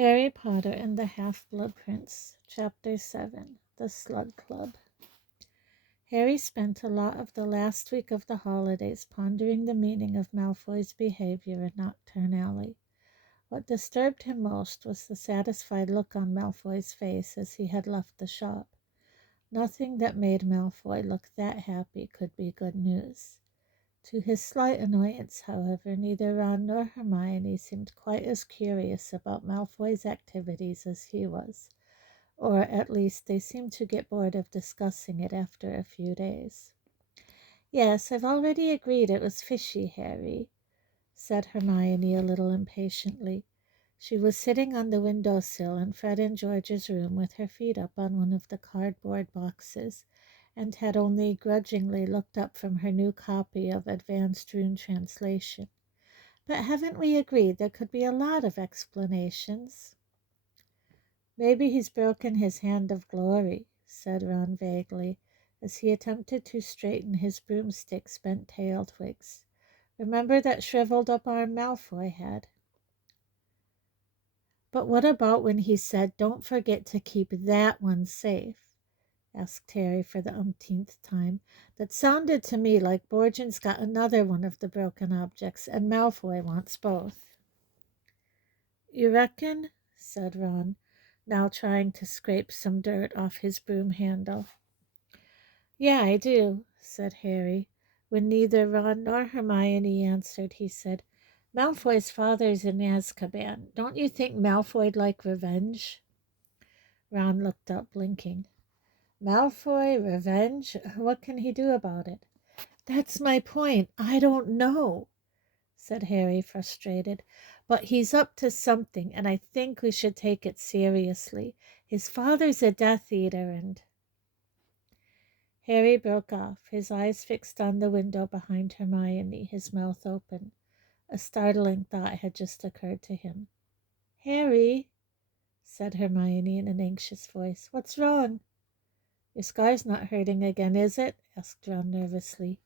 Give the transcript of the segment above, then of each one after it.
Harry Potter and the Half-Blood Prince, Chapter 7, The Slug Club. Harry spent a lot of the last week of the holidays pondering the meaning of Malfoy's behavior in Knockturn Alley. What disturbed him most was the satisfied look on Malfoy's face as he had left the shop. Nothing that made Malfoy look that happy could be good news. To his slight annoyance, however, neither Ron nor Hermione seemed quite as curious about Malfoy's activities as he was, or at least they seemed to get bored of discussing it after a few days. "Yes, I've already agreed it was fishy, Harry," said Hermione a little impatiently. She was sitting on the window-sill in Fred and George's room with her feet up on one of the cardboard boxes, and had only grudgingly looked up from her new copy of Advanced Rune Translation. "But haven't we agreed there could be a lot of explanations?" "Maybe he's broken his hand of glory," said Ron vaguely, as he attempted to straighten his broomstick's bent tail twigs. "Remember that shriveled-up arm Malfoy had?" "But what about when he said, 'Don't forget to keep that one safe'?" asked Harry for the umpteenth time. "That sounded to me like Borgin's got another one of the broken objects, and Malfoy wants both." "You reckon?" said Ron, now trying to scrape some dirt off his broom handle. "Yeah, I do," said Harry. When neither Ron nor Hermione answered, he said, "Malfoy's father's in Azkaban. Don't you think Malfoy'd like revenge?" Ron looked up, blinking. "Malfoy, revenge? What can he do about it?" "That's my point. I don't know," said Harry, frustrated. "But he's up to something, and I think we should take it seriously. His father's a Death Eater, and—" Harry broke off, his eyes fixed on the window behind Hermione, his mouth open. A startling thought had just occurred to him. "Harry," said Hermione in an anxious voice, "what's wrong?" "Your scar's not hurting again, is it?" asked Ron nervously.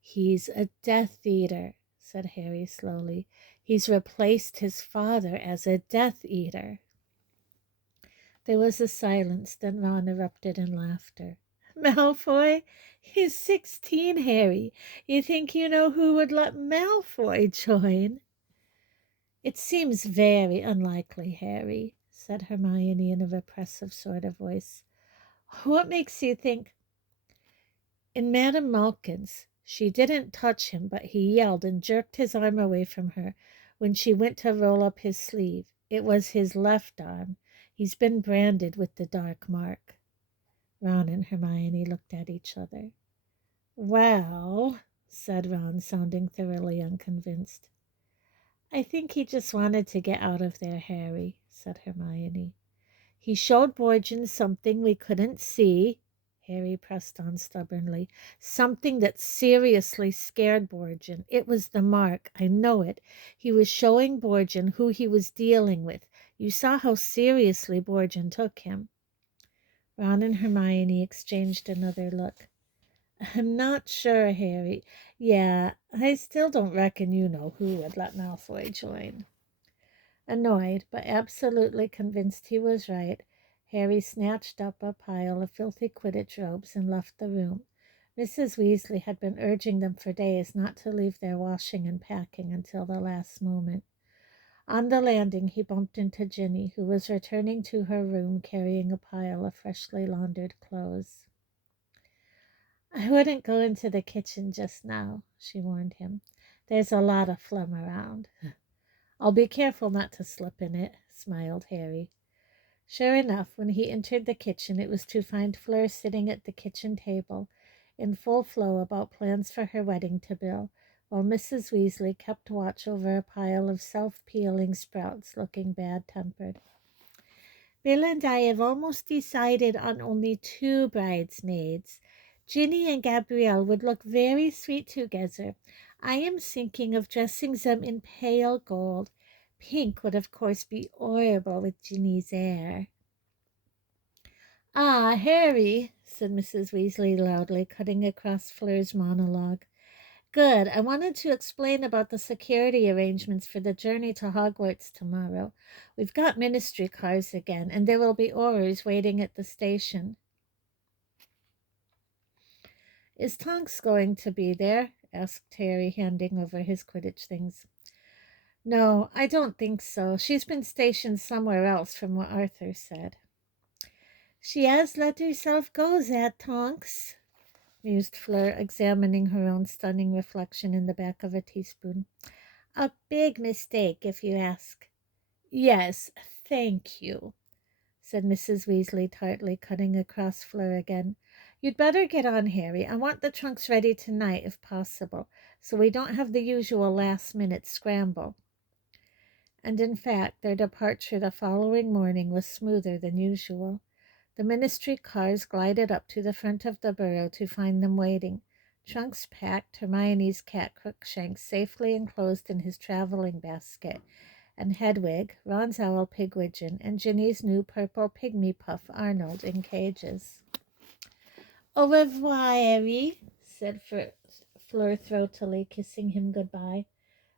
"He's a Death Eater," said Harry slowly. "He's replaced his father as a Death Eater." There was a silence, then Ron erupted in laughter. "Malfoy? He's 16, Harry. You think you know who would let Malfoy join?" "It seems very unlikely, Harry," said Hermione in a repressive sort of voice. "What makes you think—" "In Madame Malkin's, she didn't touch him, but he yelled and jerked his arm away from her when she went to roll up his sleeve. It was his left arm. He's been branded with the dark mark." Ron and Hermione looked at each other. "Well," said Ron, sounding thoroughly unconvinced. "I think he just wanted to get out of there, Harry," said Hermione. "He showed Borgin something we couldn't see," Harry pressed on stubbornly. "Something that seriously scared Borgin. It was the mark. I know it. He was showing Borgin who he was dealing with. You saw how seriously Borgin took him." Ron and Hermione exchanged another look. "I'm not sure, Harry. Yeah, I still don't reckon you know who would let Malfoy join." Annoyed, but absolutely convinced he was right, Harry snatched up a pile of filthy Quidditch robes and left the room. Mrs. Weasley had been urging them for days not to leave their washing and packing until the last moment. On the landing, he bumped into Ginny, who was returning to her room carrying a pile of freshly laundered clothes. "I wouldn't go into the kitchen just now," she warned him. "There's a lot of phlegm around." "I'll be careful not to slip in it," smiled Harry. Sure enough, when he entered the kitchen, it was to find Fleur sitting at the kitchen table, in full flow about plans for her wedding to Bill, while Mrs. Weasley kept watch over a pile of self-peeling sprouts, looking bad-tempered. "Bill and I have almost decided on only 2 bridesmaids. Ginny and Gabrielle would look very sweet together. I am thinking of dressing them in pale gold. Pink would of course be horrible with Ginny's hair." "Ah, Harry," said Mrs. Weasley loudly, cutting across Fleur's monologue. Good. I wanted to explain about the security arrangements for the journey to Hogwarts tomorrow. We've got ministry cars again, and there will be Aurors waiting at the station. Is Tonks going to be there? Asked Harry, handing over his Quidditch things. No, I don't think so. She's been stationed somewhere else, from what Arthur said. She has let herself go, that Tonks, mused Fleur, examining her own stunning reflection in the back of a teaspoon. A big mistake, if you ask. Yes, thank you, said Mrs. Weasley tartly, cutting across Fleur again. You'd better get on, Harry. I want the trunks ready tonight, if possible, so we don't have the usual last-minute scramble. And in fact, their departure the following morning was smoother than usual. The ministry cars glided up to the front of the burrow to find them waiting, trunks packed, Hermione's cat Crookshanks safely enclosed in his traveling basket, and Hedwig, Ron's owl Pigwidgeon, and Ginny's new purple pygmy puff Arnold in cages. Au revoir, Harry, said Fleur throatily, kissing him goodbye.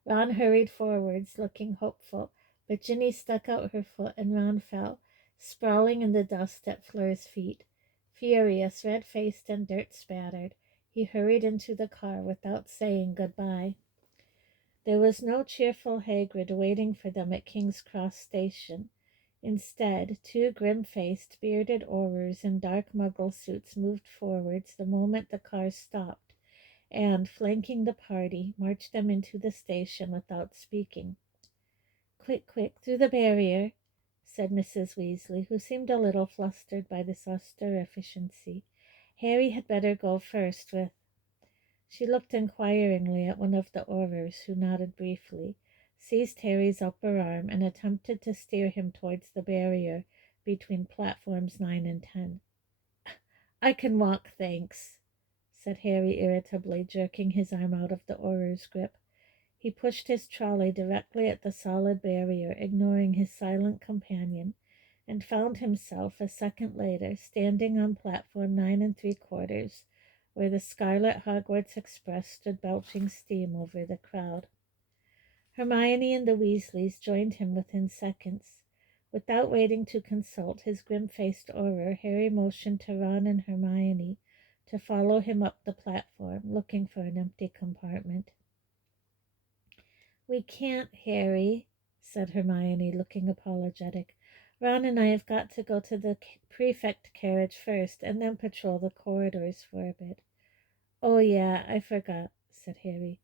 Ron hurried forwards, looking hopeful, but Ginny stuck out her foot and Ron fell, sprawling in the dust at Fleur's feet. Furious, red-faced and dirt-spattered, he hurried into the car without saying goodbye. There was no cheerful Hagrid waiting for them at King's Cross Station. Instead, two grim-faced, bearded Aurors in dark Muggle suits moved forwards the moment the car stopped, and, flanking the party, marched them into the station without speaking. Quick, quick, through the barrier, said Mrs. Weasley, who seemed a little flustered by this austere efficiency. Harry had better go first with... She looked inquiringly at one of the Aurors, who nodded briefly, seized Harry's upper arm, and attempted to steer him towards the barrier between platforms 9 and 10. I can walk, thanks, said Harry irritably, jerking his arm out of the Auror's grip. He pushed his trolley directly at the solid barrier, ignoring his silent companion, and found himself, a second later, standing on platform 9 3/4, where the Scarlet Hogwarts Express stood belching steam over the crowd. Hermione and the Weasleys joined him within seconds. Without waiting to consult his grim-faced Auror, Harry motioned to Ron and Hermione to follow him up the platform, looking for an empty compartment. We can't, Harry, said Hermione, looking apologetic. Ron and I have got to go to the prefect carriage first, and then patrol the corridors for a bit. Oh, yeah, I forgot, said Harry.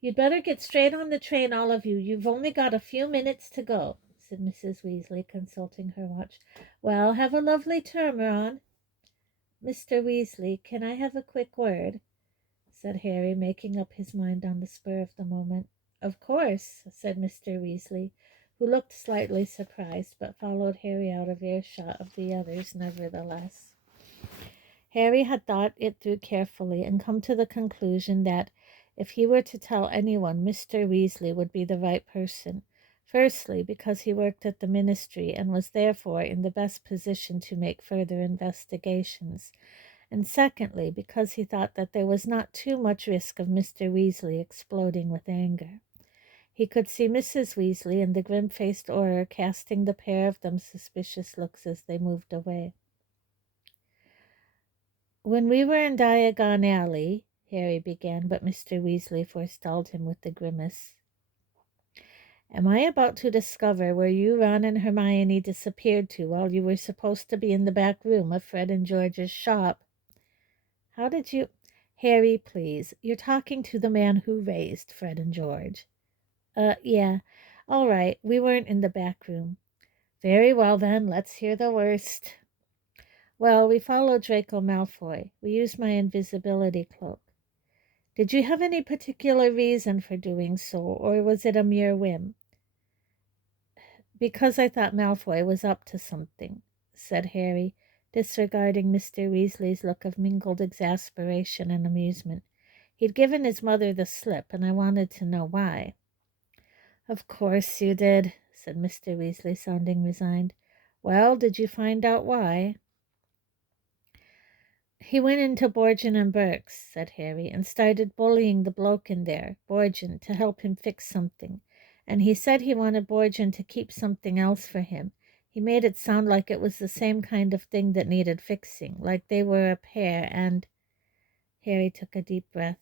You'd better get straight on the train, all of you. You've only got a few minutes to go, said Mrs. Weasley, consulting her watch. Well, have a lovely term, Ron. Mr. Weasley, can I have a quick word? Said Harry, making up his mind on the spur of the moment. Of course, said Mr. Weasley, who looked slightly surprised, but followed Harry out of earshot of the others nevertheless. Harry had thought it through carefully and come to the conclusion that, if he were to tell anyone, Mr. Weasley would be the right person. Firstly, because he worked at the ministry and was therefore in the best position to make further investigations, and secondly, because he thought that there was not too much risk of Mr. Weasley exploding with anger. He could see Mrs. Weasley and the grim-faced Auror casting the pair of them suspicious looks as they moved away. When we were in Diagon Alley, Harry began, but Mr. Weasley forestalled him with a grimace. Am I about to discover where you, Ron, and Hermione disappeared to while you were supposed to be in the back room of Fred and George's shop? How did you... Harry, please. You're talking to the man who raised Fred and George. Yeah. All right. We weren't in the back room. Very well, then. Let's hear the worst. Well, we followed Draco Malfoy. We used my invisibility cloak. Did you have any particular reason for doing so, or was it a mere whim? Because I thought Malfoy was up to something, said Harry, disregarding Mr. Weasley's look of mingled exasperation and amusement. He'd given his mother the slip, and I wanted to know why. Of course you did, said Mr. Weasley, sounding resigned. Well, did you find out why? He went into Borgin and Burke's, said Harry, and started bullying the bloke in there, Borgin, to help him fix something. And he said he wanted Borgin to keep something else for him. He made it sound like it was the same kind of thing that needed fixing, like they were a pair, and Harry took a deep breath.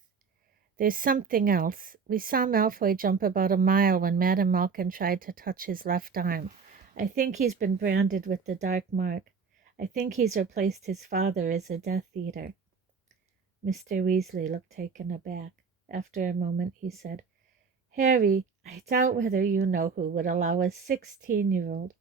There's something else. We saw Malfoy jump about a mile when Madame Malkin tried to touch his left arm. I think he's been branded with the dark mark. I think he's replaced his father as a Death Eater. Mr. Weasley looked taken aback. After a moment he said, Harry, I doubt whether you know who would allow a 16-year-old.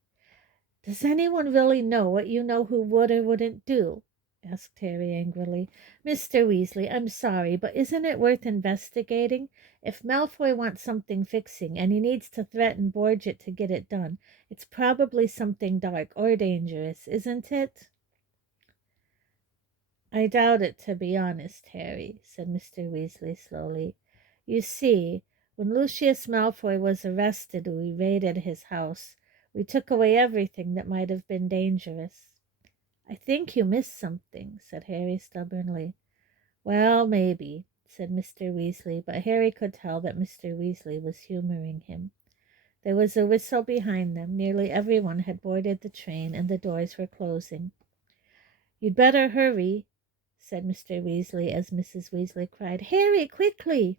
Does anyone really know what you know who would or wouldn't do? Asked Harry angrily. Mr. Weasley, I'm sorry, but isn't it worth investigating? If Malfoy wants something fixing and he needs to threaten Borgit to get it done, it's probably something dark or dangerous, isn't it? I doubt it, to be honest, Harry, said Mr. Weasley slowly. You see, when Lucius Malfoy was arrested, we raided his house. We took away everything that might have been dangerous. I think you missed something, said Harry stubbornly. Well, maybe, said Mr. Weasley, but Harry could tell that Mr. Weasley was humoring him. There was a whistle behind them. Nearly everyone had boarded the train, and the doors were closing. You'd better hurry, said Mr. Weasley as Mrs. Weasley cried, Harry, quickly!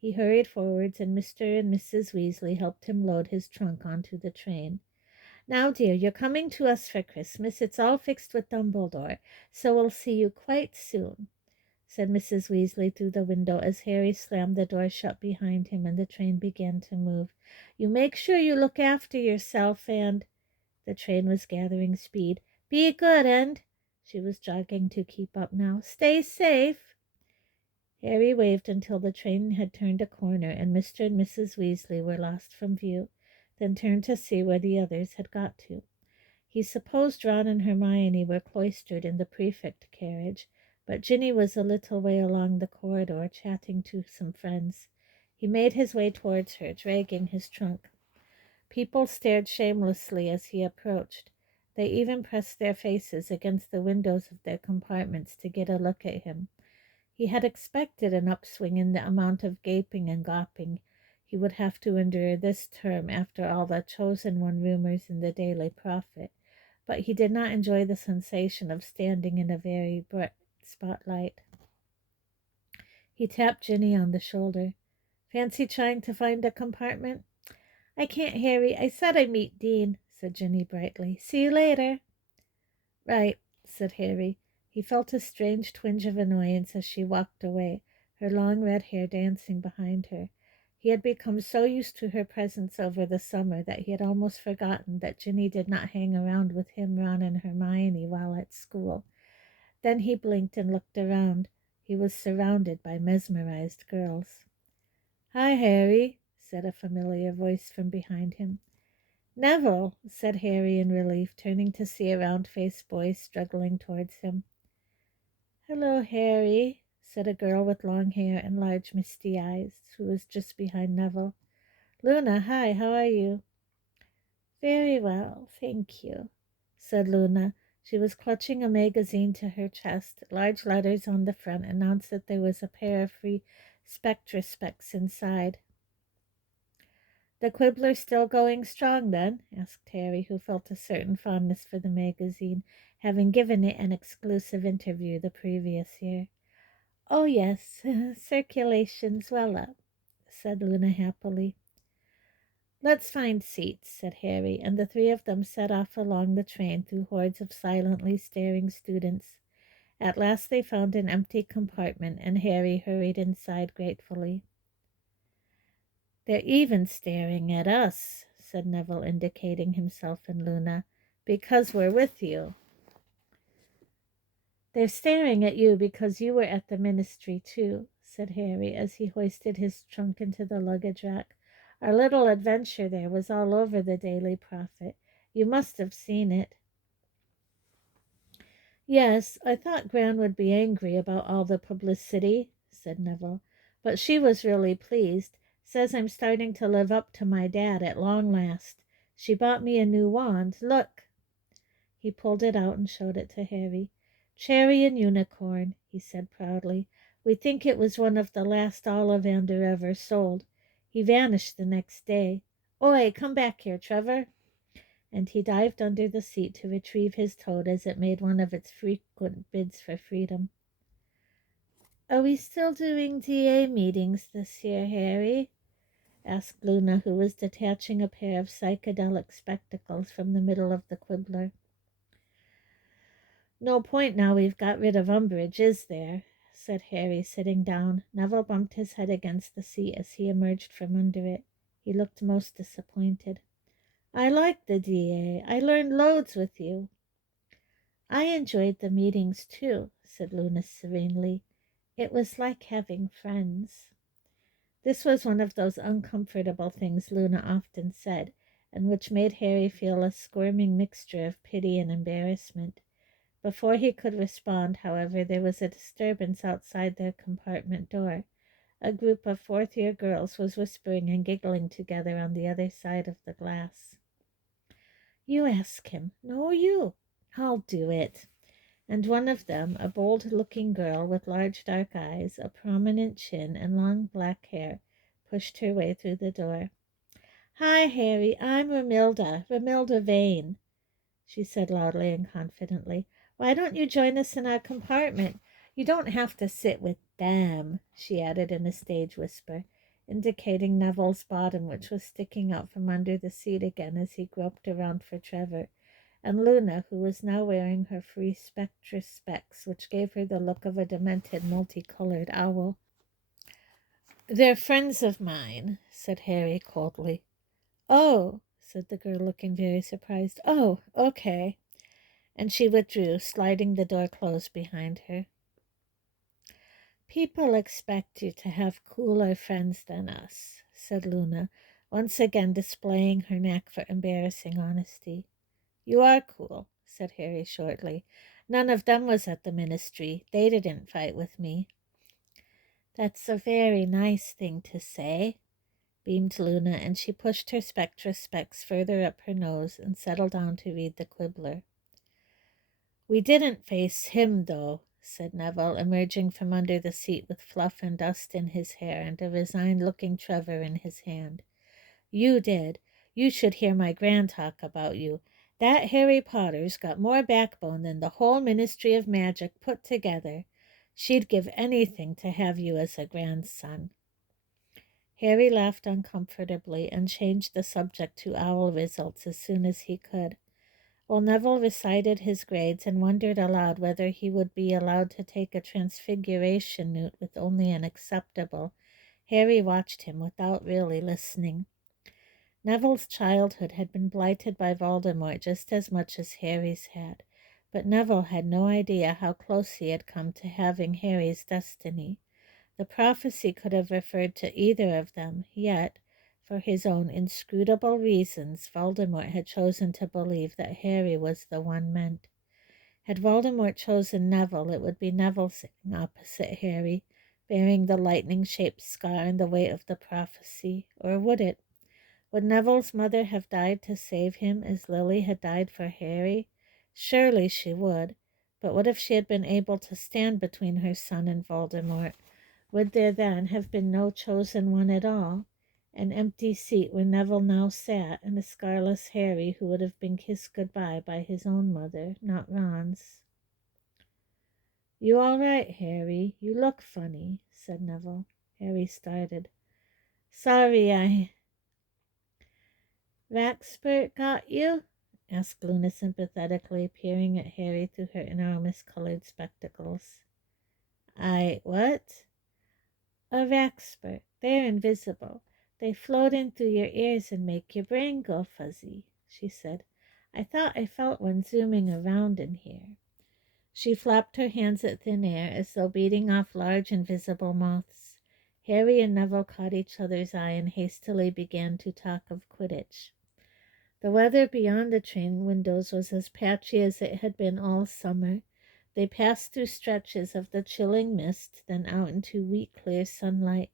He hurried forwards, and Mr. and Mrs. Weasley helped him load his trunk onto the train. Now, dear, you're coming to us for Christmas. It's all fixed with Dumbledore, so we'll see you quite soon, said Mrs. Weasley through the window as Harry slammed the door shut behind him and the train began to move. You make sure you look after yourself and... The train was gathering speed. Be good, and... She was jogging to keep up now. Stay safe. Harry waved until the train had turned a corner and Mr. and Mrs. Weasley were lost from view, then turned to see where the others had got to. He supposed Ron and Hermione were cloistered in the prefect carriage, but Ginny was a little way along the corridor chatting to some friends. He made his way towards her, dragging his trunk. People stared shamelessly as he approached. They even pressed their faces against the windows of their compartments to get a look at him. He had expected an upswing in the amount of gaping and gawping he would have to endure this term after all the Chosen One rumors in the Daily Prophet, but he did not enjoy the sensation of standing in a very bright spotlight. He tapped Ginny on the shoulder. Fancy trying to find a compartment? I can't, Harry. I said I'd meet Dean, said Ginny brightly. See you later. Right, said Harry. He felt a strange twinge of annoyance as she walked away, her long red hair dancing behind her. He had become so used to her presence over the summer that he had almost forgotten that Ginny did not hang around with him, Ron, and Hermione while at school. Then he blinked and looked around. He was surrounded by mesmerized girls. Hi, Harry, said a familiar voice from behind him. Neville, said Harry in relief, turning to see a round-faced boy struggling towards him. Hello, Harry, said a girl with long hair and large misty eyes, who was just behind Neville. Luna, hi, how are you? Very well, thank you, said Luna. She was clutching a magazine to her chest. Large letters on the front announced that there was a pair of free Spectra specs inside. The Quibbler still going strong, then? Asked Harry, who felt a certain fondness for the magazine, having given it an exclusive interview the previous year. Oh, yes, circulation's well up, said Luna happily. Let's find seats, said Harry, and the three of them set off along the train through hordes of silently staring students. At last they found an empty compartment, and Harry hurried inside gratefully. They're even staring at us, said Neville, indicating himself and Luna, because we're with you. They're staring at you because you were at the ministry too, said Harry as he hoisted his trunk into the luggage rack. Our little adventure there was all over the Daily Prophet. You must have seen it. Yes, I thought Gran would be angry about all the publicity, said Neville, but she was really pleased. Says I'm starting to live up to my dad at long last. She bought me a new wand. Look. He pulled it out and showed it to Harry. "Cherry and unicorn," he said proudly. "We think it was one of the last Ollivander ever sold. He vanished the next day. Oi, come back here, Trevor." And he dived under the seat to retrieve his toad as it made one of its frequent bids for freedom. "Are we still doing DA meetings this year, Harry?" asked Luna, who was detaching a pair of psychedelic spectacles from the middle of the quibbler. "No point now we've got rid of Umbridge, is there?" said Harry, sitting down. Neville bumped his head against the seat as he emerged from under it. He looked most disappointed. "I like the DA. I learned loads with you." "I enjoyed the meetings too," said Luna serenely. "It was like having friends." This was one of those uncomfortable things Luna often said, and which made Harry feel a squirming mixture of pity and embarrassment. Before he could respond, however, there was a disturbance outside their compartment door. A group of fourth-year girls was whispering and giggling together on the other side of the glass. "You ask him." "No, you." "I'll do it." And one of them, a bold-looking girl with large dark eyes, a prominent chin, and long black hair, pushed her way through the door. "Hi, Harry, I'm Ramilda Vane," she said loudly and confidently. "Why don't you join us in our compartment? You don't have to sit with them," she added in a stage whisper, indicating Neville's bottom, which was sticking out from under the seat again as he groped around for Trevor, and Luna, who was now wearing her free spectre specs, which gave her the look of a demented multicolored owl. "They're friends of mine," said Harry coldly. "Oh," said the girl, looking very surprised. "Oh, okay." And she withdrew, sliding the door closed behind her. "People expect you to have cooler friends than us," said Luna, once again displaying her knack for embarrassing honesty. "You are cool," said Harry shortly. "None of them was at the ministry. They didn't fight with me." "That's a very nice thing to say," beamed Luna, and she pushed her spectra specs further up her nose and settled down to read the quibbler. "We didn't face him, though," said Neville, emerging from under the seat with fluff and dust in his hair and a resigned-looking Trevor in his hand. "You did. You should hear my gran talk about you. That Harry Potter's got more backbone than the whole Ministry of Magic put together. She'd give anything to have you as a grandson." Harry laughed uncomfortably and changed the subject to owl results as soon as he could. While Neville recited his grades and wondered aloud whether he would be allowed to take a transfiguration newt with only an acceptable, Harry watched him without really listening. Neville's childhood had been blighted by Voldemort just as much as Harry's had, but Neville had no idea how close he had come to having Harry's destiny. The prophecy could have referred to either of them, yet, for his own inscrutable reasons, Voldemort had chosen to believe that Harry was the one meant. Had Voldemort chosen Neville, it would be Neville sitting opposite Harry, bearing the lightning-shaped scar and the weight of the prophecy, or would it? Would Neville's mother have died to save him as Lily had died for Harry? Surely she would, but what if she had been able to stand between her son and Voldemort? Would there then have been no chosen one at all? An empty seat where Neville now sat, and a scarless Harry who would have been kissed goodbye by his own mother, not Ron's. "You all right, Harry? You look funny," said Neville. Harry started. "Sorry, Raxpert got you?" asked Luna sympathetically, peering at Harry through her enormous colored spectacles. What?" "A Raxpert. They're invisible. They float in through your ears and make your brain go fuzzy," she said. "I thought I felt one zooming around in here." She flapped her hands at thin air as though beating off large invisible moths. Harry and Neville caught each other's eye and hastily began to talk of Quidditch. The weather beyond the train windows was as patchy as it had been all summer. They passed through stretches of the chilling mist, then out into weak, clear sunlight.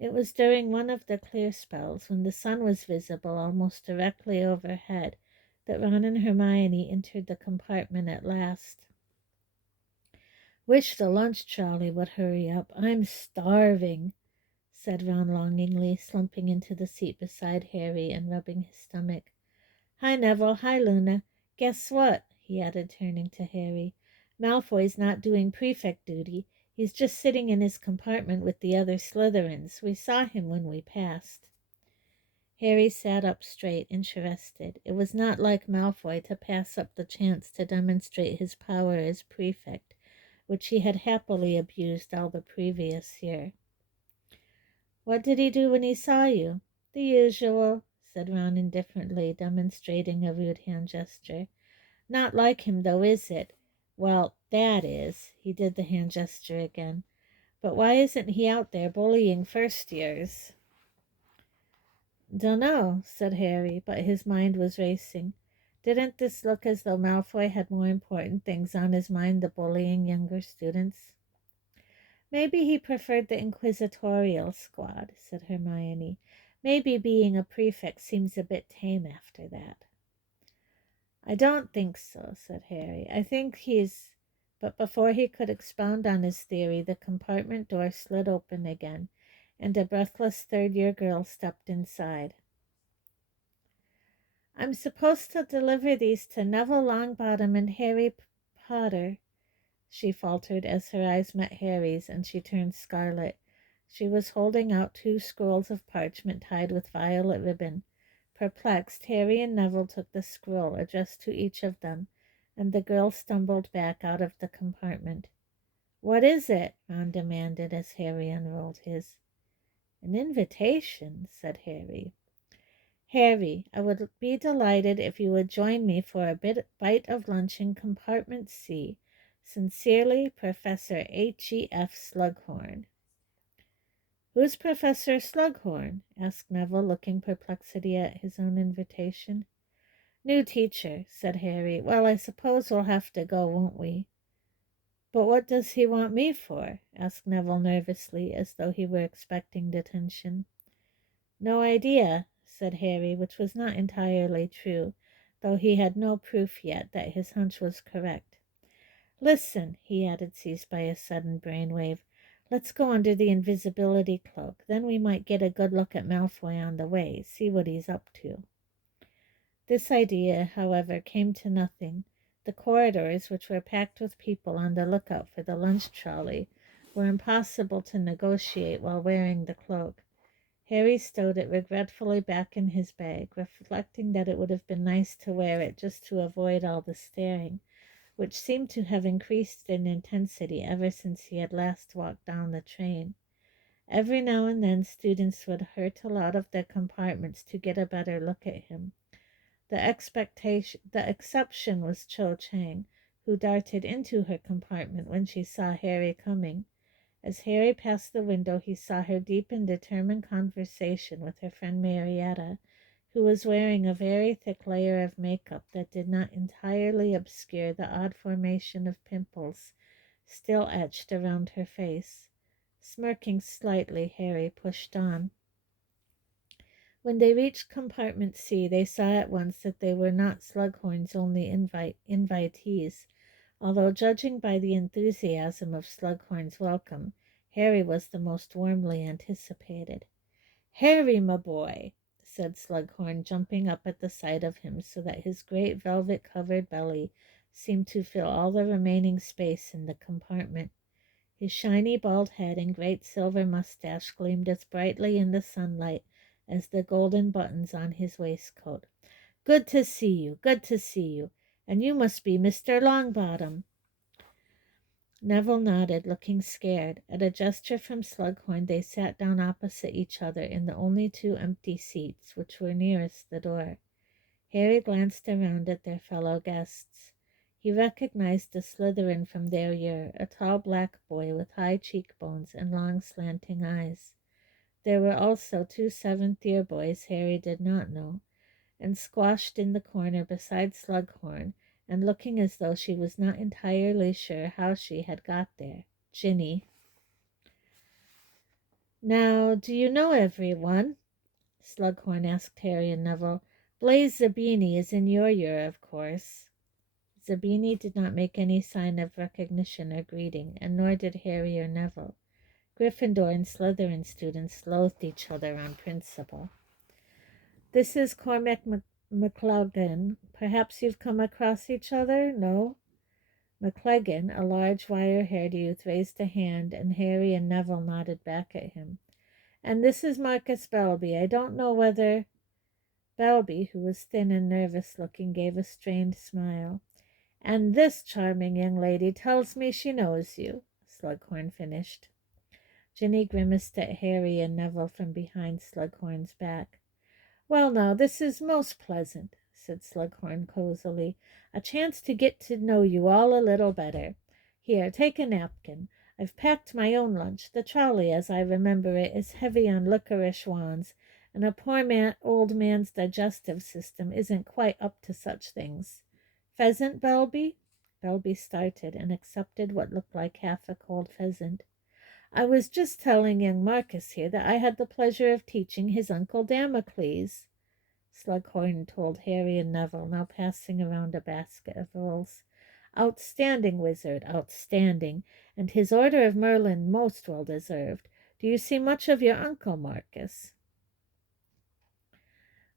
It was during one of the clear spells, when the sun was visible almost directly overhead, that Ron and Hermione entered the compartment at last. Wish the lunch trolley would hurry up. I'm starving, said Ron longingly, slumping into the seat beside Harry and rubbing his stomach. Hi, Neville. Hi, Luna. Guess what? He added, turning to Harry. Malfoy's not doing prefect duty. He's just sitting in his compartment with the other Slytherins. We saw him when we passed. Harry sat up straight, interested. It was not like Malfoy to pass up the chance to demonstrate his power as prefect, which he had happily abused all the previous year. What did he do when he saw you? The usual, said Ron indifferently, demonstrating a rude hand gesture. Not like him, though, is it? Well, that is. He did the hand gesture again. But why isn't he out there bullying first years? Dunno, said Harry, but his mind was racing. Didn't this look as though Malfoy had more important things on his mind than bullying younger students? Maybe he preferred the inquisitorial squad, said Hermione. Maybe being a prefect seems a bit tame after that. I don't think so, said Harry. I think he's... But before he could expound on his theory, the compartment door slid open again, and a breathless third-year girl stepped inside. I'm supposed to deliver these to Neville Longbottom and Harry Potter, she faltered as her eyes met Harry's, and she turned scarlet. She was holding out 2 scrolls of parchment tied with violet ribbon. Perplexed, Harry and Neville took the scroll addressed to each of them, and the girl stumbled back out of the compartment. What is it? Ron demanded as Harry unrolled his. An invitation, said Harry. Harry, I would be delighted if you would join me for a bite of lunch in compartment C. Sincerely, Professor H.E.F. Slughorn. Who's Professor Slughorn? Asked Neville, looking perplexity at his own invitation. New teacher, said Harry. Well, I suppose we'll have to go, won't we? But what does he want me for? Asked Neville nervously, as though he were expecting detention. No idea, said Harry, which was not entirely true, though he had no proof yet that his hunch was correct. Listen, he added, seized by a sudden brainwave. Let's go under the invisibility cloak. Then we might get a good look at Malfoy on the way, see what he's up to. This idea, however, came to nothing. The corridors, which were packed with people on the lookout for the lunch trolley, were impossible to negotiate while wearing the cloak. Harry stowed it regretfully back in his bag, reflecting that it would have been nice to wear it just to avoid all the staring, which seemed to have increased in intensity ever since he had last walked down the train. Every now and then students would hurtle out of their compartments to get a better look at him. The exception was Cho Chang, who darted into her compartment when she saw Harry coming. As Harry passed the window, he saw her deep and determined conversation with her friend Marietta, who was wearing a very thick layer of makeup that did not entirely obscure the odd formation of pimples still etched around her face. Smirking slightly, Harry pushed on. When they reached compartment C, they saw at once that they were not Slughorn's only invitees, although judging by the enthusiasm of Slughorn's welcome, Harry was the most warmly anticipated. Harry, my boy, said Slughorn, jumping up at the sight of him so that his great velvet-covered belly seemed to fill all the remaining space in the compartment. His shiny bald head and great silver mustache gleamed as brightly in the sunlight as the golden buttons on his waistcoat. Good to see you, good to see you. And you must be Mr. Longbottom. Neville nodded, looking scared. At a gesture from Slughorn, they sat down opposite each other in the only 2 empty seats, which were nearest the door. Harry glanced around at their fellow guests. He recognized a Slytherin from their year, a tall black boy with high cheekbones and long slanting eyes. There were also 2 seventh-year boys Harry did not know, and squashed in the corner beside Slughorn, and looking as though she was not entirely sure how she had got there, Ginny. Now, do you know everyone? Slughorn asked Harry and Neville. Blaise Zabini is in your year, of course. Zabini did not make any sign of recognition or greeting, and nor did Harry or Neville. Gryffindor and Slytherin students loathed each other on principle. "This is Cormac McLagan. Perhaps you've come across each other? No?" McLagan, a large, wire-haired youth, raised a hand, and Harry and Neville nodded back at him. "And this is Marcus Belby. I don't know whether—" Belby, who was thin and nervous-looking, gave a strained smile. "And this charming young lady tells me she knows you," Slughorn finished. Ginny grimaced at Harry and Neville from behind Slughorn's back. "Well, now, this is most pleasant," said Slughorn cozily. "A chance to get to know you all a little better. Here, take a napkin. I've packed my own lunch. The trolley, as I remember it, is heavy on licorice wands, and a poor old man's digestive system isn't quite up to such things. Pheasant, Belby?" Belby started and accepted what looked like half a cold pheasant. "I was just telling young Marcus here that I had the pleasure of teaching his Uncle Damocles," Slughorn told Harry and Neville, now passing around a basket of rolls. "Outstanding wizard, outstanding, and his Order of Merlin most well deserved. Do you see much of your uncle, Marcus?"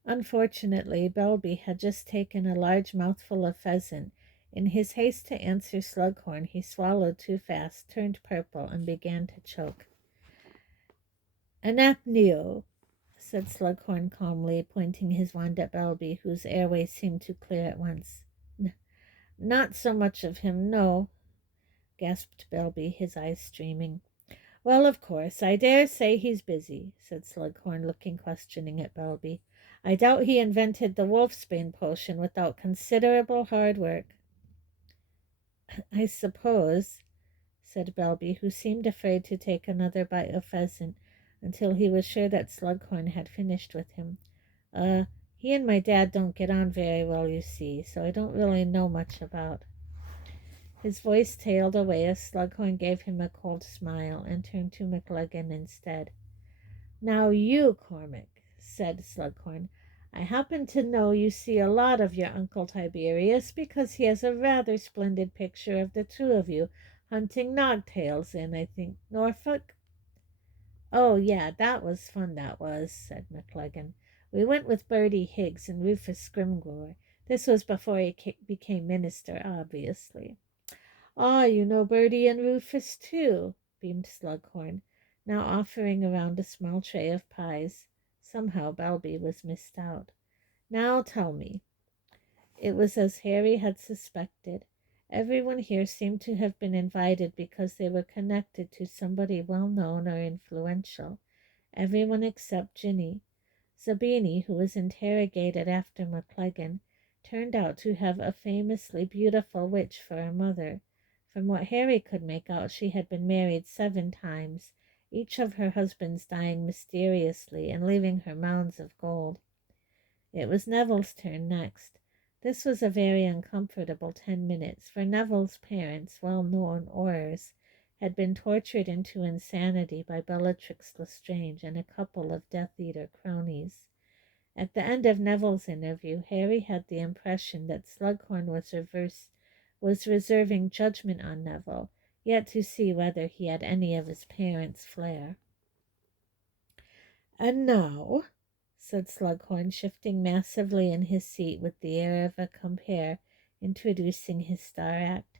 Unfortunately, Belby had just taken a large mouthful of pheasant. In his haste to answer Slughorn, he swallowed too fast, turned purple, and began to choke. "Anapneo," said Slughorn calmly, pointing his wand at Belby, whose airways seemed to clear at once. "Not so much of him, no," gasped Belby, his eyes streaming. "Well, of course, I dare say he's busy," said Slughorn, looking questioning at Belby. "I doubt he invented the wolfsbane potion without considerable hard work." "I suppose," said Belby, who seemed afraid to take another bite of pheasant until he was sure that Slughorn had finished with him. He and my dad don't get on very well, you see, so I don't really know much about—" His voice tailed away as Slughorn gave him a cold smile and turned to McLagan instead. "Now you, Cormac," said Slughorn, "I happen to know you see a lot of your Uncle Tiberius because he has a rather splendid picture of the two of you hunting nogtails in, I think, Norfolk." "Oh, yeah, that was fun, that was," said McLagan. "We went with Bertie Higgs and Rufus Scrimgeour. This was before he became minister, obviously." "Ah, you know Bertie and Rufus, too," beamed Slughorn, now offering around a small tray of pies. Somehow Belby was missed out. "Now tell me." It was as Harry had suspected. Everyone here seemed to have been invited because they were connected to somebody well-known or influential. Everyone except Ginny. Zabini, who was interrogated after McLagan, turned out to have a famously beautiful witch for a mother. From what Harry could make out, she had been married 7 times, each of her husbands dying mysteriously and leaving her mounds of gold. It was Neville's turn next. This was a very uncomfortable 10 minutes, for Neville's parents, well-known Aurors, had been tortured into insanity by Bellatrix Lestrange and a couple of Death Eater cronies. At the end of Neville's interview, Harry had the impression that Slughorn was reserving judgment on Neville, yet to see whether he had any of his parents' flair. "And now," said Slughorn, shifting massively in his seat with the air of a compere, introducing his star act,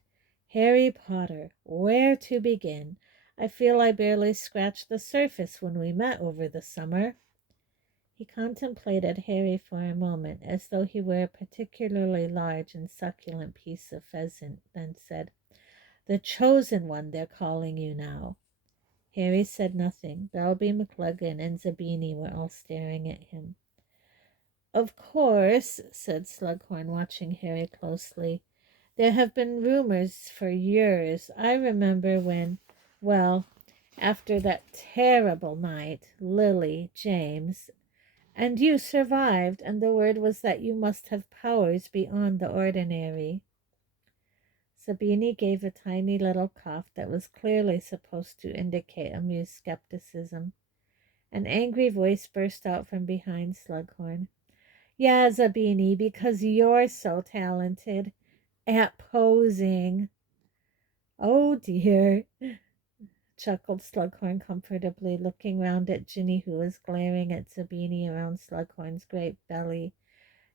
"Harry Potter, where to begin? I feel I barely scratched the surface when we met over the summer." He contemplated Harry for a moment, as though he were a particularly large and succulent piece of pheasant, then said, "The chosen one, they're calling you now." Harry said nothing. Belby, McLagan, and Zabini were all staring at him. "Of course," said Slughorn, watching Harry closely, "there have been rumors for years. I remember when, well, after that terrible night, Lily, James, and you survived, and the word was that you must have powers beyond the ordinary." Zabini gave a tiny little cough that was clearly supposed to indicate amused skepticism. An angry voice burst out from behind Slughorn. "Yeah, Zabini, because you're so talented." at posing. Oh dear, chuckled Slughorn comfortably, looking round at Ginny, who was glaring at Zabini around Slughorn's great belly.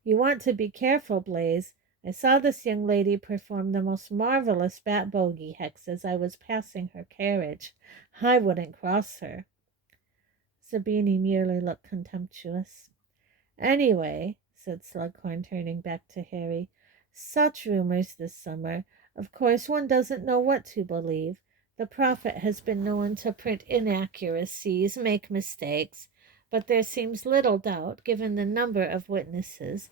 You want to be careful, Blaze. I saw this young lady perform the most marvelous bat bogey hex as I was passing her carriage. I wouldn't cross her. Zabini merely looked contemptuous. Anyway, said Slughorn, turning back to Harry, such rumors this summer. Of course, one doesn't know what to believe. The Prophet has been known to print inaccuracies, make mistakes, but there seems little doubt, given the number of witnesses,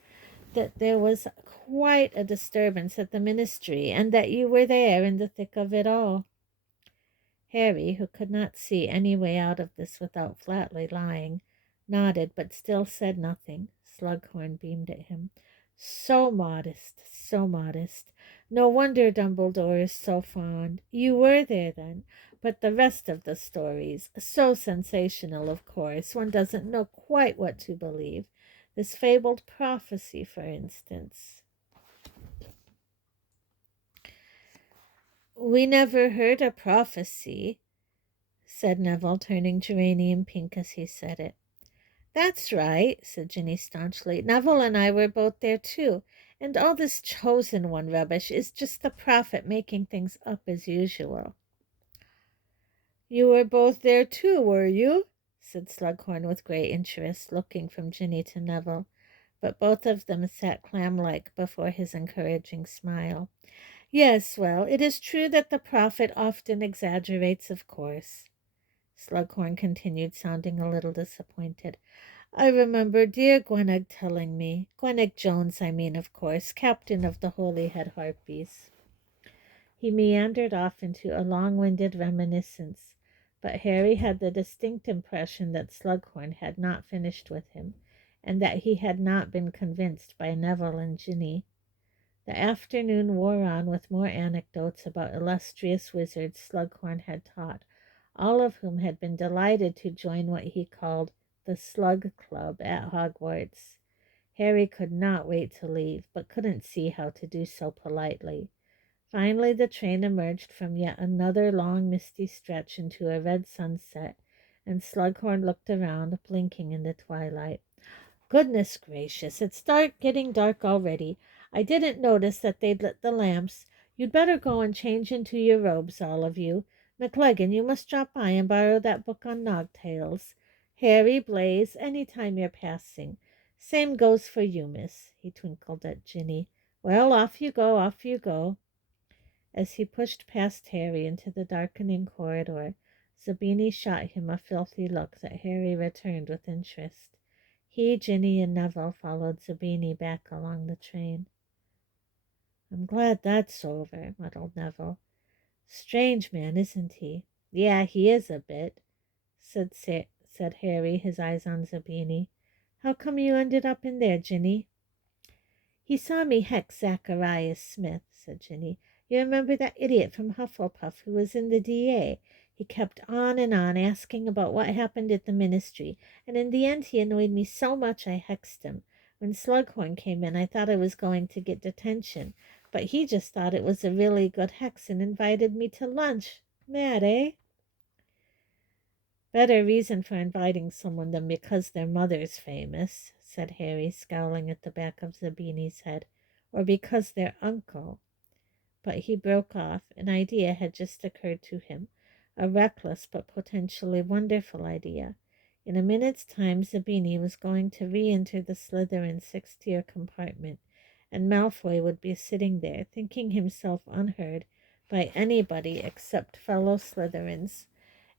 that there was quite a disturbance at the ministry, and that you were there in the thick of it all. Harry, who could not see any way out of this without flatly lying, nodded, but still said nothing. Slughorn beamed at him. So modest, so modest. No wonder Dumbledore is so fond. You were there, then. But the rest of the stories, so sensational, of course, one doesn't know quite what to believe. This fabled prophecy, for instance. We never heard a prophecy, said Neville, turning geranium pink as he said it. That's right, said Ginny staunchly. Neville and I were both there too, and all this chosen one rubbish is just the Prophet making things up as usual. You were both there too, were you? Said Slughorn with great interest, looking from Ginny to Neville, but both of them sat clam-like before his encouraging smile. Yes, well, it is true that the Prophet often exaggerates, of course. Slughorn continued, sounding a little disappointed. I remember dear Gwenig telling me, Gwenig Jones, I mean, of course, captain of the Holy Head Harpies. He meandered off into a long-winded reminiscence, but Harry had the distinct impression that Slughorn had not finished with him, and that he had not been convinced by Neville and Ginny. The afternoon wore on with more anecdotes about illustrious wizards Slughorn had taught, all of whom had been delighted to join what he called the Slug Club at Hogwarts. Harry could not wait to leave, but couldn't see how to do so politely. Finally the train emerged from yet another long misty stretch into a red sunset, and Slughorn looked around, blinking in the twilight. Goodness gracious, it's getting dark already. I didn't notice that they'd lit the lamps. You'd better go and change into your robes, all of you. McLegan, you must drop by and borrow that book on Nogtails. Harry, Blaze, any time you're passing. Same goes for you, miss. He twinkled at Ginny. Well, off you go, off you go. As he pushed past Harry into the darkening corridor, Zabini shot him a filthy look that Harry returned with interest. He, Ginny, and Neville followed Zabini back along the train. I'm glad that's over, muddled Neville. Strange man, isn't he? Yeah, he is a bit, said Harry, his eyes on Zabini. How come you ended up in there, Ginny? He saw me hex Zacharias Smith, said Ginny. You remember that idiot from Hufflepuff who was in the DA? He kept on and on asking about what happened at the ministry, and in the end he annoyed me so much I hexed him. When Slughorn came in, I thought I was going to get detention, but he just thought it was a really good hex and invited me to lunch. Mad, eh? Better reason for inviting someone than because their mother's famous, said Harry, scowling at the back of Zabini's head, or because their uncle. But he broke off. An idea had just occurred to him, a reckless but potentially wonderful idea. In a minute's time, Zabini was going to re-enter the Slytherin sixth-tier compartment, and Malfoy would be sitting there, thinking himself unheard by anybody except fellow Slytherins.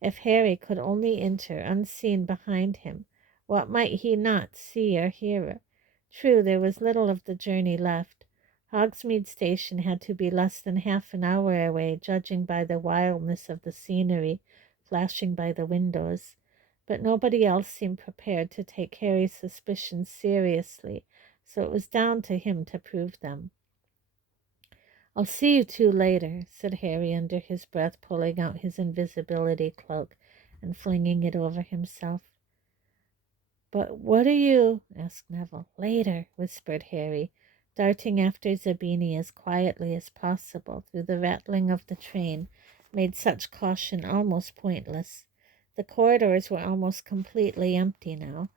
If Harry could only enter unseen behind him, what might he not see or hear? True, there was little of the journey left. Hogsmeade Station had to be less than half an hour away, judging by the wildness of the scenery flashing by the windows. But nobody else seemed prepared to take Harry's suspicions seriously, so it was down to him to prove them. I'll see you two later, said Harry under his breath, pulling out his invisibility cloak and flinging it over himself. But what are you? Asked Neville. Later, whispered Harry, Darting after Zabini as quietly as possible through the rattling of the train made such caution almost pointless. The corridors were almost completely empty now.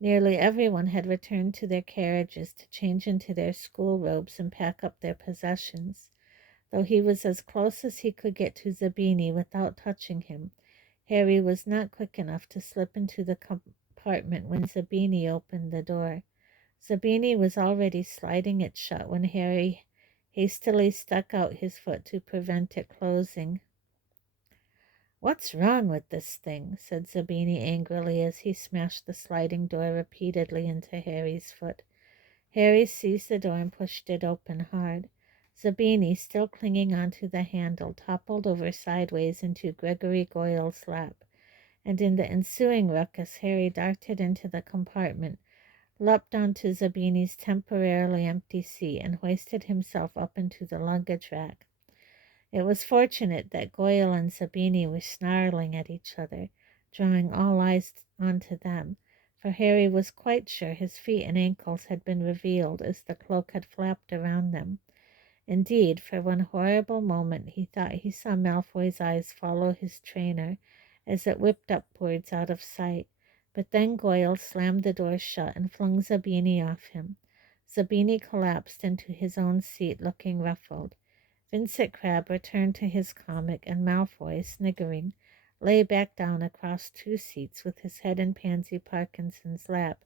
Nearly everyone had returned to their carriages to change into their school robes and pack up their possessions. Though he was as close as he could get to Zabini without touching him, Harry was not quick enough to slip into the compartment when Zabini opened the door. Zabini was already sliding it shut when Harry hastily stuck out his foot to prevent it closing. "What's wrong with this thing?" said Zabini angrily as he smashed the sliding door repeatedly into Harry's foot. Harry seized the door and pushed it open hard. Zabini, still clinging onto the handle, toppled over sideways into Gregory Goyle's lap, and in the ensuing ruckus Harry darted into the compartment, leapt onto Zabini's temporarily empty seat, and hoisted himself up into the luggage rack. It was fortunate that Goyle and Zabini were snarling at each other, drawing all eyes onto them, for Harry was quite sure his feet and ankles had been revealed as the cloak had flapped around them. Indeed, for one horrible moment he thought he saw Malfoy's eyes follow his trainer as it whipped upwards out of sight. But then Goyle slammed the door shut and flung Zabini off him. Zabini collapsed into his own seat, looking ruffled. Vincent Crabbe returned to his comic, and Malfoy, sniggering, lay back down across 2 seats with his head in Pansy Parkinson's lap.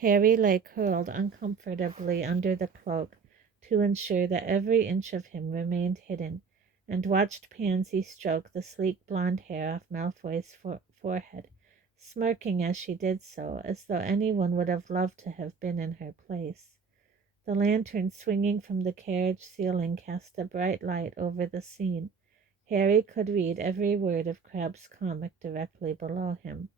Harry lay curled uncomfortably under the cloak to ensure that every inch of him remained hidden, and watched Pansy stroke the sleek blonde hair off Malfoy's forehead, smirking as she did so, as though anyone would have loved to have been in her place. The lantern swinging from the carriage ceiling cast a bright light over the scene. Harry could read every word of Crabbe's comic directly below him.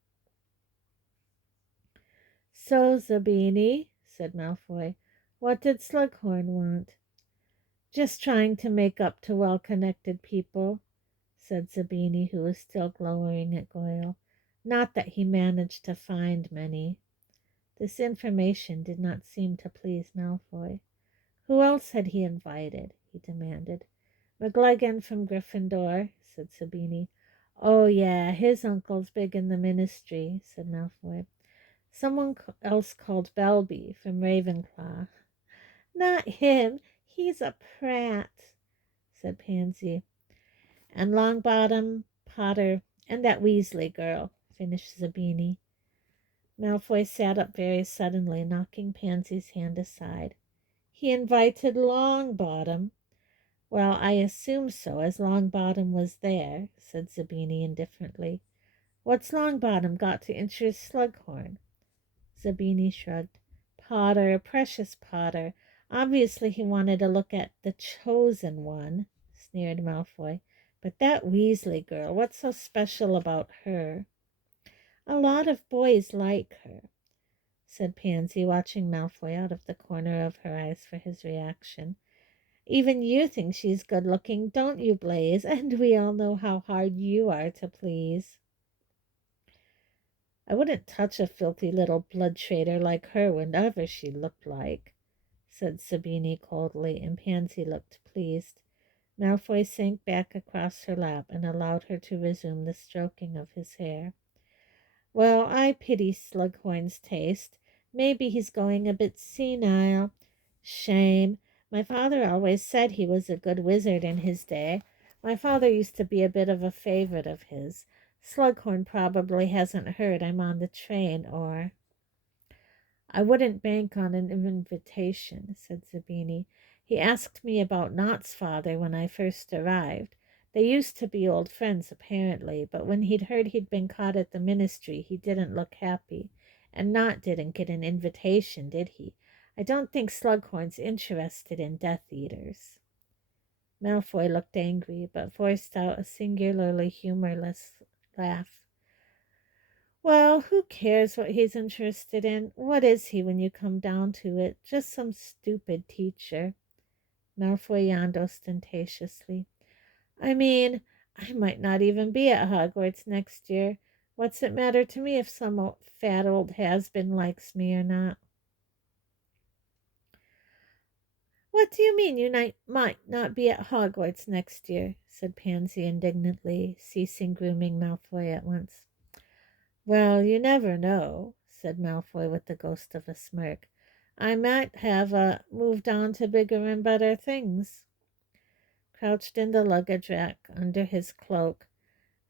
"So, Zabini," said Malfoy, "what did Slughorn want?" "Just trying to make up to well-connected people," said Zabini, who was still glowering at Goyle. "Not that he managed to find many." This information did not seem to please Malfoy. "Who else had he invited?" he demanded. "McGleggan from Gryffindor," said Zabini. "Oh, yeah, his uncle's big in the ministry," said Malfoy. "Someone else called Belby from Ravenclaw." "Not him, he's a prat," said Pansy. "And Longbottom, Potter, and that Weasley girl," finished Zabini. Malfoy sat up very suddenly, knocking Pansy's hand aside. "He invited Longbottom." "Well, I assume so, as Longbottom was there," said Zabini indifferently. "What's Longbottom got to interest Slughorn?" Zabini shrugged. "Potter, precious Potter. Obviously he wanted to look at the chosen one," sneered Malfoy. "But that Weasley girl, what's so special about her?" "A lot of boys like her," said Pansy, watching Malfoy out of the corner of her eyes for his reaction. "Even you think she's good-looking, don't you, Blaise? And we all know how hard you are to please." "I wouldn't touch a filthy little blood traitor like her, whatever she looked like," said Zabini coldly, and Pansy looked pleased. Malfoy sank back across her lap and allowed her to resume the stroking of his hair. "Well, I pity Slughorn's taste. Maybe he's going a bit senile. Shame. My father always said he was a good wizard in his day. My father used to be a bit of a favorite of his. Slughorn probably hasn't heard I'm on the train, or—" "I wouldn't bank on an invitation," said Zabini. "He asked me about Knott's father when I first arrived. They used to be old friends, apparently, but when he'd heard he'd been caught at the ministry, he didn't look happy. And Knott didn't get an invitation, did he? I don't think Slughorn's interested in Death Eaters." Malfoy looked angry, but forced out a singularly humorless laugh. "Well, who cares what he's interested in? What is he when you come down to it? Just some stupid teacher." Malfoy yawned ostentatiously. "I mean, I might not even be at Hogwarts next year. What's it matter to me if some fat old has-been likes me or not?" "What do you mean you might not be at Hogwarts next year?" said Pansy indignantly, ceasing grooming Malfoy at once. "Well, you never know," said Malfoy with the ghost of a smirk. "I might have moved on to bigger and better things." Crouched in the luggage rack under his cloak,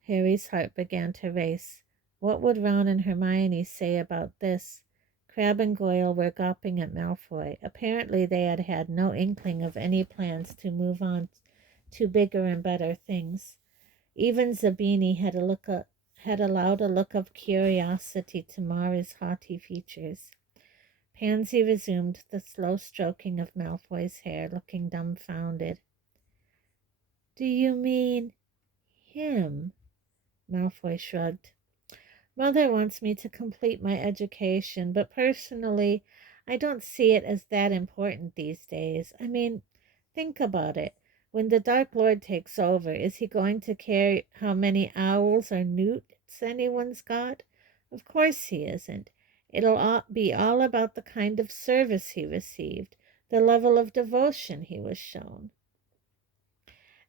Harry's heart began to race. What would Ron and Hermione say about this? Crabbe and Goyle were gawping at Malfoy. Apparently they had had no inkling of any plans to move on to bigger and better things. Even Zabini had allowed a look of curiosity to mar his haughty features. Pansy resumed the slow stroking of Malfoy's hair, looking dumbfounded. "Do you mean him?" Malfoy shrugged. "Mother wants me to complete my education, but personally, I don't see it as that important these days. I mean, think about it. When the Dark Lord takes over, is he going to care how many owls or newts anyone's got? Of course he isn't. It'll be all about the kind of service he received, the level of devotion he was shown."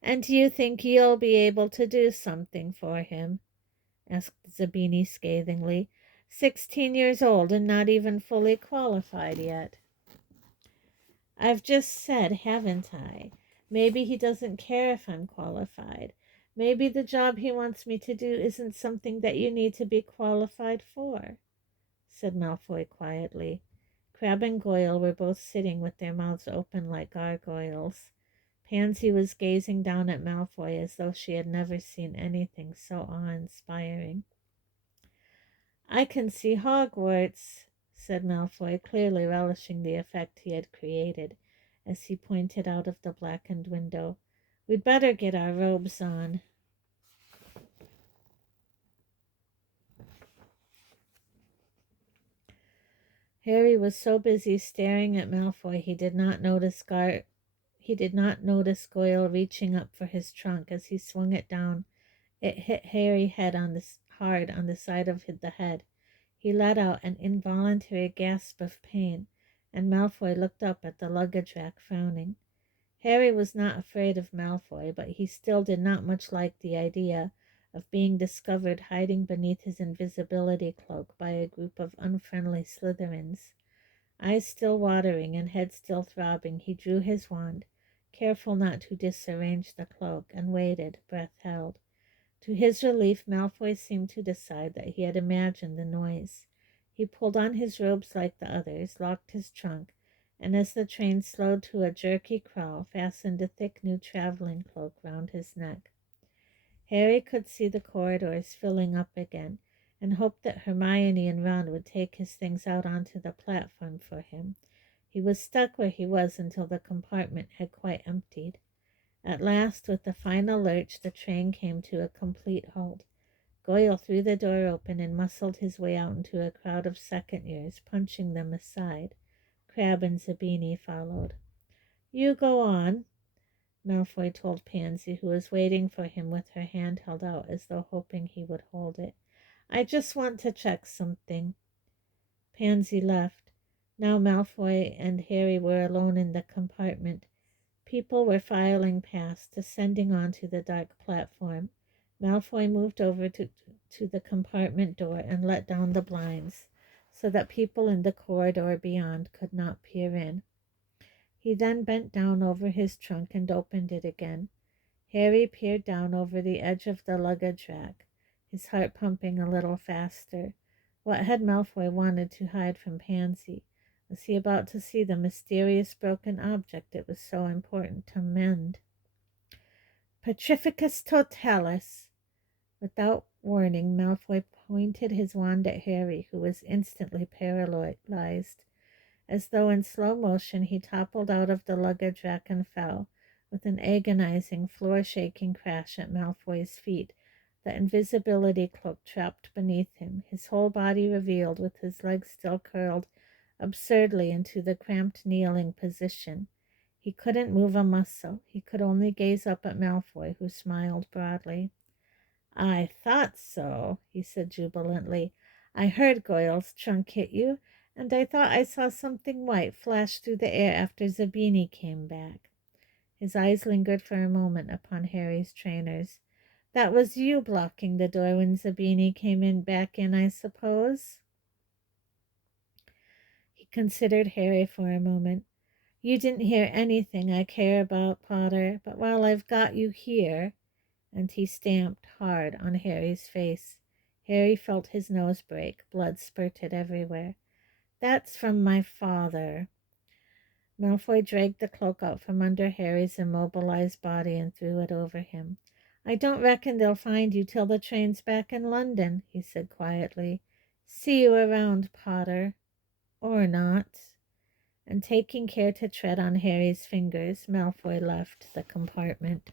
"And do you think you'll be able to do something for him?" asked Zabini scathingly. 16 years old and not even fully qualified yet." "I've just said, haven't I? Maybe he doesn't care if I'm qualified. Maybe the job he wants me to do isn't something that you need to be qualified for," said Malfoy quietly. Crabbe and Goyle were both sitting with their mouths open like gargoyles. Pansy was gazing down at Malfoy as though she had never seen anything so awe-inspiring. "I can see Hogwarts," said Malfoy, clearly relishing the effect he had created, as he pointed out of the blackened window. "We'd better get our robes on." Harry was so busy staring at Malfoy he did not notice Goyle reaching up for his trunk as he swung it down. It hit Harry hard on the side of the head. He let out an involuntary gasp of pain, and Malfoy looked up at the luggage rack, frowning. Harry was not afraid of Malfoy, but he still did not much like the idea of being discovered hiding beneath his invisibility cloak by a group of unfriendly Slytherins. Eyes still watering and head still throbbing, he drew his wand, careful not to disarrange the cloak, and waited, breath held. To his relief, Malfoy seemed to decide that he had imagined the noise. He pulled on his robes like the others, locked his trunk, and as the train slowed to a jerky crawl, fastened a thick new traveling cloak round his neck. Harry could see the corridors filling up again, and hoped that Hermione and Ron would take his things out onto the platform for him. He was stuck where he was until the compartment had quite emptied. At last, with the final lurch, the train came to a complete halt. Goyle threw the door open and muscled his way out into a crowd of second-years, punching them aside. Crabbe and Zabini followed. "You go on," Malfoy told Pansy, who was waiting for him with her hand held out as though hoping he would hold it. "I just want to check something." Pansy left. Now Malfoy and Harry were alone in the compartment. People were filing past, descending onto the dark platform. Malfoy moved over to the compartment door and let down the blinds, so that people in the corridor beyond could not peer in. He then bent down over his trunk and opened it again. Harry peered down over the edge of the luggage rack, his heart pumping a little faster. What had Malfoy wanted to hide from Pansy? Was he about to see the mysterious broken object it was so important to mend? "Petrificus totalis!" Without warning, Malfoy pointed his wand at Harry, who was instantly paralyzed. As though in slow motion, he toppled out of the luggage rack and fell, with an agonizing, floor-shaking crash at Malfoy's feet, the invisibility cloak trapped beneath him, his whole body revealed with his legs still curled absurdly into the cramped kneeling position. He couldn't move a muscle. He could only gaze up at Malfoy, who smiled broadly. "I thought so," he said jubilantly. "I heard Goyle's trunk hit you, and I thought I saw something white flash through the air after Zabini came back. His eyes lingered for a moment upon Harry's trainers. That was you blocking the door when Zabini came back in, I suppose? He considered Harry for a moment. You didn't hear anything I care about, Potter, but while I've got you here, and he stamped hard on Harry's face. Harry felt his nose break. Blood spurted everywhere. That's from my father. Malfoy dragged the cloak out from under Harry's immobilized body and threw it over him. I don't reckon they'll find you till the train's back in London, he said quietly. See you around, Potter. Or not. And taking care to tread on Harry's fingers, Malfoy left the compartment.